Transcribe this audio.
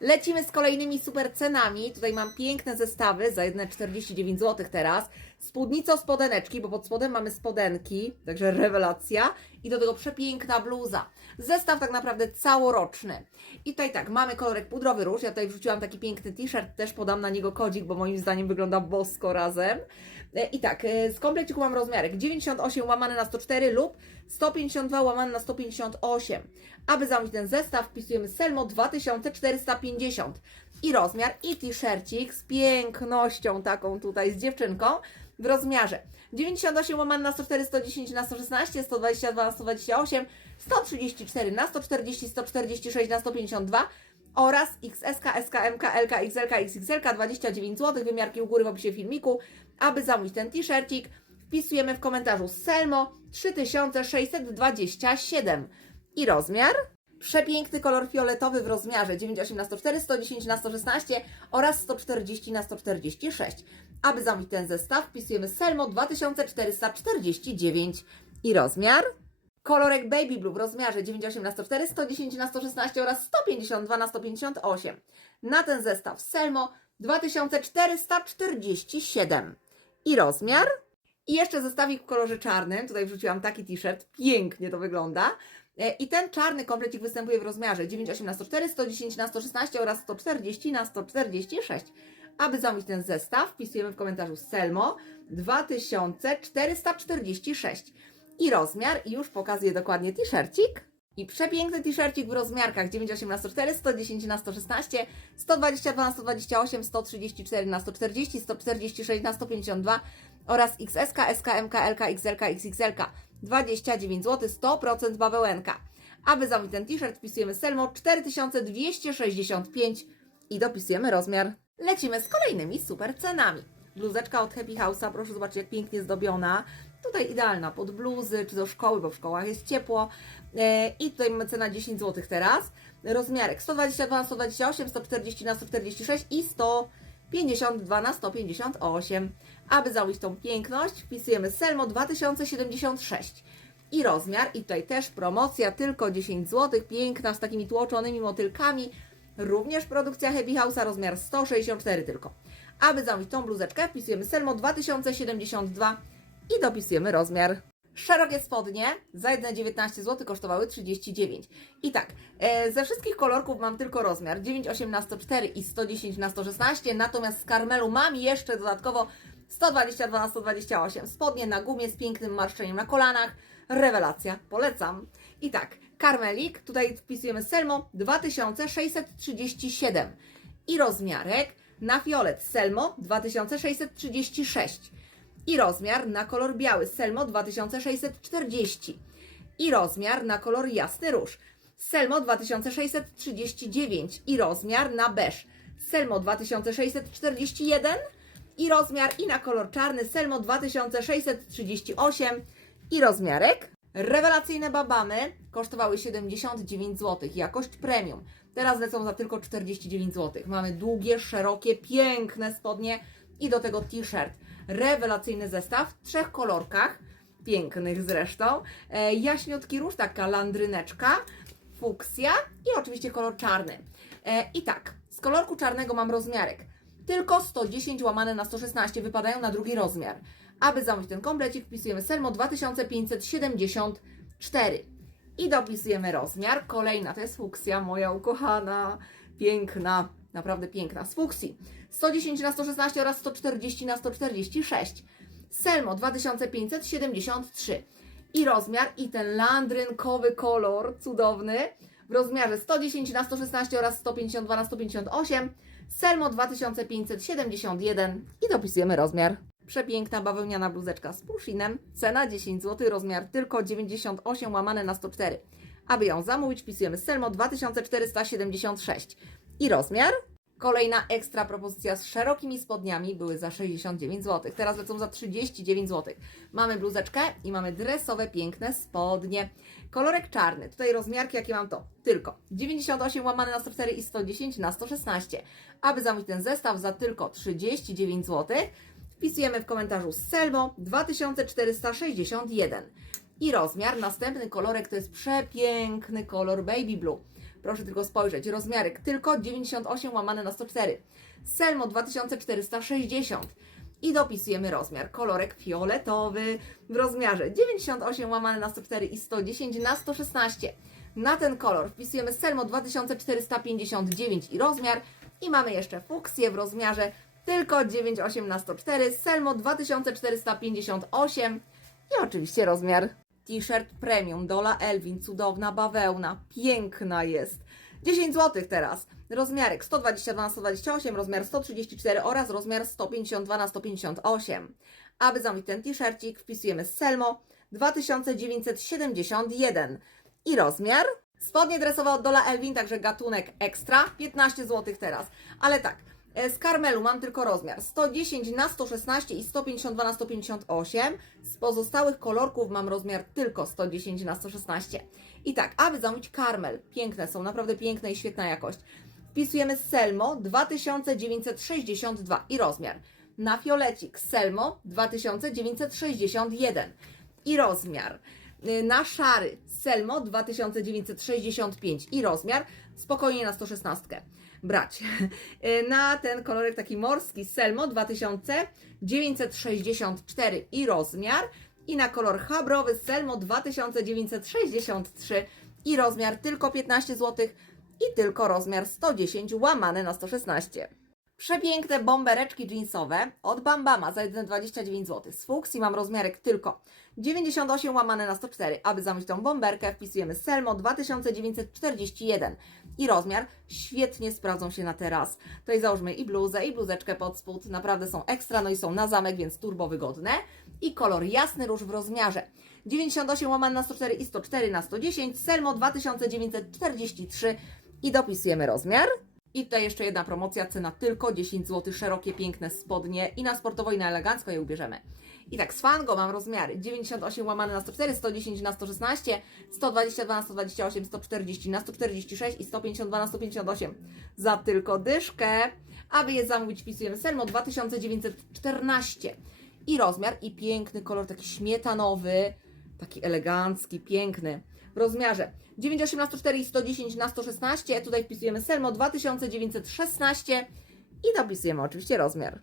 Lecimy z kolejnymi super cenami. Tutaj mam piękne zestawy za jedne 49 zł teraz. Spódnico spodeneczki, bo pod spodem mamy spodenki, także rewelacja. I do tego przepiękna bluza. Zestaw tak naprawdę całoroczny. I tutaj tak, mamy kolorek pudrowy róż. Ja tutaj wrzuciłam taki piękny t-shirt, też podam na niego kodzik, bo moim zdaniem wygląda bosko razem. E, I tak, e, z kompleciku mam rozmiarek 98 łamane na 104 lub 152 łamane na 158. Aby zamówić ten zestaw, wpisujemy Selmo 2450 i rozmiar i t-shircik z pięknością taką tutaj z dziewczynką w rozmiarze 98 łamane na 104, 110 na 116, 122 na 128, 134 na 140, 146 na 152 oraz XS, SK, MK, LK, XLK, XXLK 29 zł, wymiarki u góry w opisie filmiku. Aby zamówić ten t-shircik, wpisujemy w komentarzu Selmo 3627 i rozmiar. Przepiękny kolor fioletowy w rozmiarze 98 na 104, 110 na 116 oraz 140 na 146. Aby zamówić ten zestaw, wpisujemy Selmo 2449 i rozmiar. Kolorek Baby Blue w rozmiarze 98 na 104, 110 na 116 oraz 152 na 158. Na ten zestaw Selmo 2447 i rozmiar. I jeszcze zestawik w kolorze czarnym. Tutaj wrzuciłam taki t-shirt. Pięknie to wygląda. E, I ten czarny komplecik występuje w rozmiarze 98 na 104, 110 na 116 oraz 140 na 146. Aby zamówić ten zestaw, wpisujemy w komentarzu Selmo 2446 i rozmiar i już pokazuję dokładnie t-shircik. I przepiękny t-shircik w rozmiarkach 98 na 104, 110 na 116, 122 na 128, 134 na 140, 146 na 152 oraz XS, SK, MK, LK, XLK, XXLK 29 zł, 100% bawełenka. Aby zamówić ten t-shirt wpisujemy Selmo 4265 i dopisujemy rozmiar. Lecimy z kolejnymi super cenami. Bluzeczka od Happy House'a, proszę zobaczyć jak pięknie zdobiona. Tutaj idealna pod bluzy czy do szkoły, bo w szkołach jest ciepło. E, I tutaj mamy cena 10 zł teraz. Rozmiarek 122 na 128, 140 na 146 i 152 na 158. Aby zamówić tą piękność, wpisujemy Selmo 2076 i rozmiar. I tutaj też promocja, tylko 10 zł, piękna, z takimi tłoczonymi motylkami. Również produkcja Happy House'a, rozmiar 164 tylko. Aby zamówić tą bluzeczkę, wpisujemy Selmo 2072 i dopisujemy rozmiar. Szerokie spodnie za jedne 19 zł kosztowały 39. I tak, e, ze wszystkich kolorków mam tylko rozmiar 98 na 104 i 110 na 116, natomiast z karmelu mam jeszcze dodatkowo 122 na 128. Spodnie na gumie z pięknym marszczeniem na kolanach. Rewelacja, polecam. I tak, karmelik, tutaj wpisujemy Selmo 2637 i rozmiarek na fiolet Selmo 2636 i rozmiar na kolor biały. Selmo 2640 i rozmiar na kolor jasny róż. Selmo 2639 i rozmiar na beż. Selmo 2641 i rozmiar i na kolor czarny. Selmo 2638 i rozmiarek. Rewelacyjne babamy kosztowały 79 zł, jakość premium. Teraz lecą za tylko 49 zł. Mamy długie, szerokie, piękne spodnie i do tego t-shirt. Rewelacyjny zestaw w trzech kolorkach, pięknych zresztą. E, jaśniutki róż, taka landryneczka, fuksja i oczywiście kolor czarny. E, I tak, z kolorku czarnego mam rozmiarek. Tylko 110 łamane na 116 wypadają na drugi rozmiar. Aby zamówić ten komplecik, wpisujemy Selmo 2574 i dopisujemy rozmiar. Kolejna to jest fuksja, moja ukochana, piękna, naprawdę piękna, z fuksji. 110 na 116 oraz 140 na 146. Selmo 2573 i rozmiar i ten landrynkowy kolor cudowny w rozmiarze 110 na 116 oraz 152 na 158. Selmo 2571 i dopisujemy rozmiar. Przepiękna bawełniana bluzeczka z pushinem. Cena 10 zł, rozmiar tylko 98 łamane na 104. Aby ją zamówić, wpisujemy Selmo 2476 i rozmiar. Kolejna ekstra propozycja z szerokimi spodniami były za 69 zł. Teraz lecą za 39 zł. Mamy bluzeczkę i mamy dresowe, piękne spodnie. Kolorek czarny. Tutaj rozmiarki, jakie mam to? Tylko 98 łamane na 104 i 110 na 116. Aby zamówić ten zestaw za tylko 39 zł, wpisujemy w komentarzu Selmo 2461 i rozmiar. Następny kolorek to jest przepiękny kolor baby blue Proszę tylko spojrzeć. Rozmiarek tylko 98 łamane na 104. Selmo 2460. I dopisujemy rozmiar. Kolorek fioletowy w rozmiarze 98 łamane na 104 i 110 na 116. Na ten kolor wpisujemy Selmo 2459 i rozmiar. I mamy jeszcze fuksję w rozmiarze tylko 98 na 104, Selmo 2458 i oczywiście rozmiar. T-shirt premium Dola Elvin, cudowna bawełna, piękna jest. 10 zł teraz. Rozmiarek 122 na 128, rozmiar 134 oraz rozmiar 152 na 158. Aby zamówić ten t-shircik wpisujemy Selmo 2971 i rozmiar. Spodnie dresowe od Dola Elvin, także gatunek ekstra, 15 zł teraz. Ale tak, z karmelu mam tylko rozmiar 110 na 116 i 152 na 158. Z pozostałych kolorków mam rozmiar tylko 110 na 116. I tak, aby zamówić karmel, piękne są, naprawdę piękne i świetna jakość. Wpisujemy Selmo 2962 i rozmiar. Na fiolecik Selmo 2961 i rozmiar. Y, Na szary Selmo 2965 i rozmiar spokojnie na 116 brać. Y, Na ten kolorek taki morski Selmo 2964 i rozmiar i na kolor chabrowy Selmo 2963 i rozmiar tylko 15 zł i tylko rozmiar 110 łamane na 116. Przepiękne bombereczki jeansowe od Bambama za 1,29 zł. Z fuksji mam rozmiarek tylko 98 łamane na 104. Aby zamówić tą bomberkę wpisujemy Selmo 2941 i rozmiar świetnie sprawdzą się na teraz. Tutaj założmy i bluzę i bluzeczkę pod spód. Naprawdę są ekstra, no i są na zamek, więc turbo wygodne. I kolor jasny róż w rozmiarze 98 łamane na 104 i 104 na 110. Selmo 2943 i dopisujemy rozmiar. I tutaj jeszcze jedna promocja, cena tylko 10 zł, szerokie, piękne spodnie i na sportowo i na elegancko je ubierzemy. I tak z fango mam rozmiary 98 łamane na 104, 110 na 116, 122 na 128, 140 na 146 i 152 na 158 za tylko dyszkę. Aby je zamówić wpisujemy Selmo 2914 i rozmiar i piękny kolor taki śmietanowy, taki elegancki, piękny. Rozmiarze 98 na 104 i 110 na 116. Tutaj wpisujemy Selmo 2916 i dopisujemy oczywiście rozmiar.